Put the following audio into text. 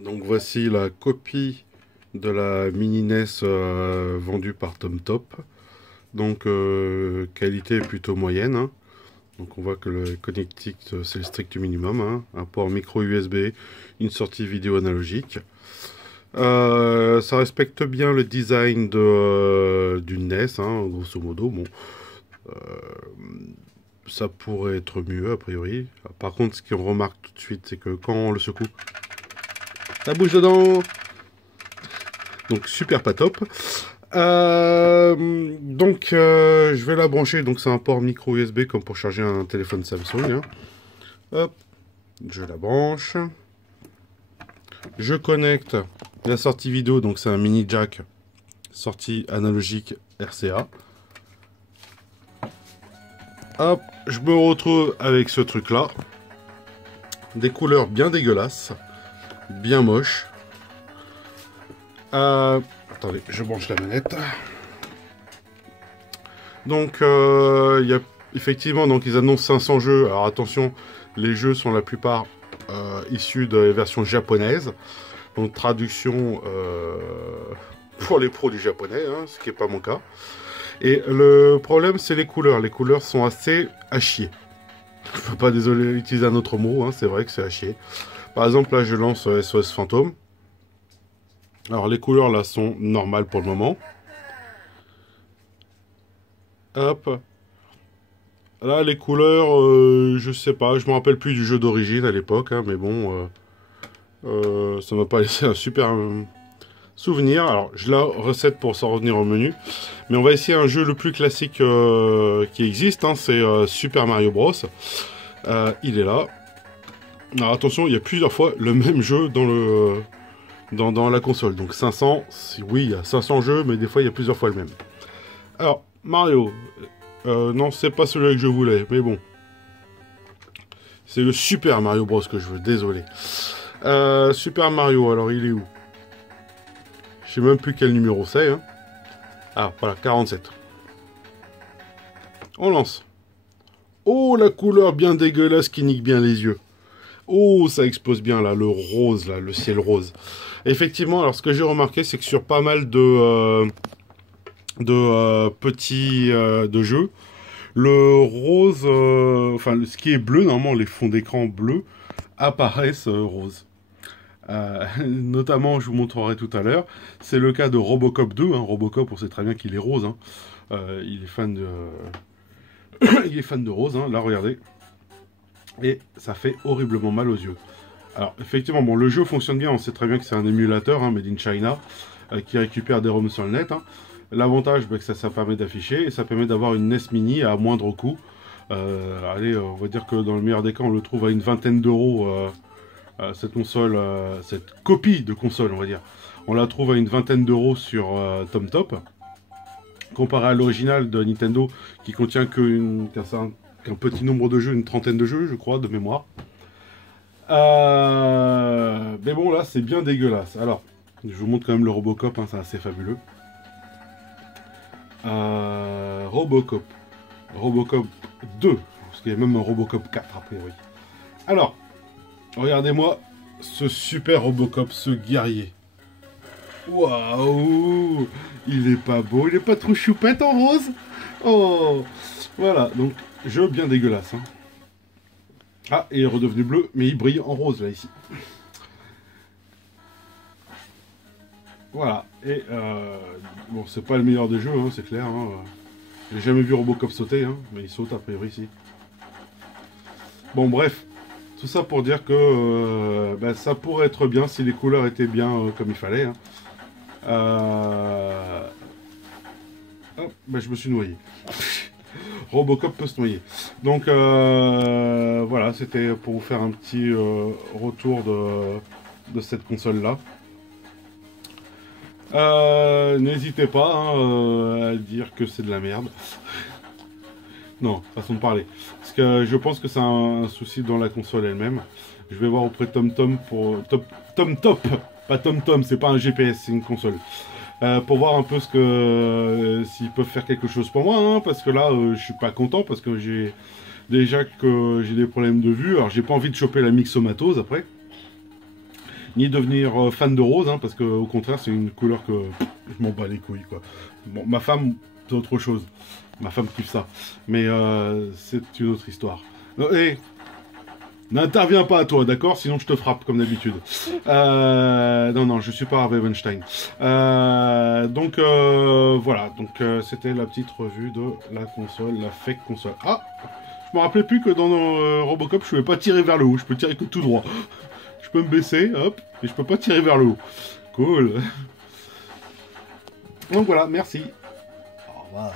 Donc voici la copie de la mini NES vendue par TomTop. Donc qualité plutôt moyenne, hein. Donc on voit que le connectique c'est le strict minimum, hein. Un port micro USB, une sortie vidéo analogique. Ça respecte bien le design d'une NES, hein, grosso modo. Bon, euh, ça pourrait être mieux a priori. Par contre, ce qu'on remarque tout de suite, c'est que quand on le secoue, ça bouge dedans. Donc super pas top. Je vais la brancher. Donc c'est un port micro USB comme pour charger un téléphone Samsung, hein. Hop, je la branche. Je connecte la sortie vidéo. Donc c'est un mini jack, sortie analogique RCA. Hop, je me retrouve avec ce truc là. Des couleurs bien dégueulasses, bien moches. Attendez, je branche la manette. Donc, il y a effectivement, donc ils annoncent 500 jeux. Alors attention, les jeux sont la plupart issus des versions japonaises. Donc traduction pour les pros du japonais, hein, ce qui n'est pas mon cas. Et le problème, c'est les couleurs. Les couleurs sont assez à chier. Je ne peux pas, désolé, utiliser un autre mot, hein, c'est vrai que c'est à chier. Par exemple, là, je lance SOS Fantôme. Alors, les couleurs, là, sont normales pour le moment. Hop. Là, les couleurs, je sais pas, je me rappelle plus du jeu d'origine à l'époque, hein, mais bon, ça m'a pas laissé un super souvenir. Alors, je la recette pour s'en revenir au menu, mais on va essayer un jeu le plus classique qui existe, hein, c'est Super Mario Bros. Il est là. Alors attention, il y a plusieurs fois le même jeu dans la console. Donc 500, oui, il y a 500 jeux, mais des fois il y a plusieurs fois le même. Alors, Mario, non, c'est pas celui que je voulais, mais bon. C'est le Super Mario Bros que je veux, désolé. Super Mario, alors il est où? Je sais même plus quel numéro c'est, hein. Ah, voilà, 47. On lance. Oh, la couleur bien dégueulasse qui nique bien les yeux. Oh, ça expose bien, là, le rose, là, le ciel rose. Effectivement, alors ce que j'ai remarqué, c'est que sur pas mal de petits de jeux, le rose, enfin, ce qui est bleu, normalement, les fonds d'écran bleus, apparaissent roses. Notamment, je vous montrerai tout à l'heure, c'est le cas de Robocop 2, hein. Robocop, on sait très bien qu'il est rose, hein. Il est fan de... il est fan de rose, hein. Là, regardez. Et ça fait horriblement mal aux yeux. Alors, effectivement, bon, le jeu fonctionne bien, on sait très bien que c'est un émulateur, hein, made in China, qui récupère des ROMs sur le net, hein. L'avantage, bah, que ça permet d'afficher, et ça permet d'avoir une NES Mini à moindre coût. Allez, on va dire que dans le meilleur des cas, on le trouve à une vingtaine d'euros, cette console, cette copie de console, on va dire. On la trouve à une vingtaine d'euros sur TomTop, comparé à l'original de Nintendo, qui contient qu'un petit nombre de jeux, une trentaine de jeux, je crois, de mémoire. Mais bon, là, c'est bien dégueulasse. Alors, je vous montre quand même le Robocop, hein, c'est assez fabuleux. Robocop. Robocop 2. Parce qu'il y a même un Robocop 4, a priori. Alors, regardez-moi ce super Robocop, ce guerrier. Waouh! Il est pas beau, il est pas trop choupette en rose? Oh! Voilà, donc, jeu bien dégueulasse, hein. Ah, il est redevenu bleu, mais il brille en rose, là, ici. Voilà, et bon, c'est pas le meilleur des jeux, hein, c'est clair, hein. J'ai jamais vu Robocop sauter, hein, mais il saute a priori ici. Bon, bref, tout ça pour dire que bah, ça pourrait être bien si les couleurs étaient bien comme il fallait, hein. Hop, bah, je me suis noyé. Robocop peut se noyer. Donc voilà, c'était pour vous faire un petit retour de cette console-là. N'hésitez pas, hein, à dire que c'est de la merde. Non, façon de parler. Parce que je pense que c'est un souci dans la console elle-même. Je vais voir auprès de TomTom pour... TomTop, pas TomTom, c'est pas un GPS, c'est une console. Pour voir un peu ce que... s'ils peuvent faire quelque chose pour moi, hein, parce que là, je suis pas content, parce que j'ai... Déjà que j'ai des problèmes de vue, alors j'ai pas envie de choper la myxomatose après. ni devenir fan de rose, hein, parce que au contraire, c'est une couleur que je m'en bats les couilles, quoi. Bon, ma femme, c'est autre chose. Ma femme kiffe ça. Mais c'est une autre histoire. Hé, n'interviens pas à toi, d'accord? Sinon je te frappe, comme d'habitude. Non, non, je suis pas Harvey Weinstein. Donc, voilà. Donc, c'était la petite revue de la console, la fake console. Ah! Je me rappelais plus que dans Robocop, je pouvais pas tirer vers le haut. Je peux tirer que tout droit. Je peux me baisser, hop, et je peux pas tirer vers le haut. Cool. Donc voilà, merci. Au revoir.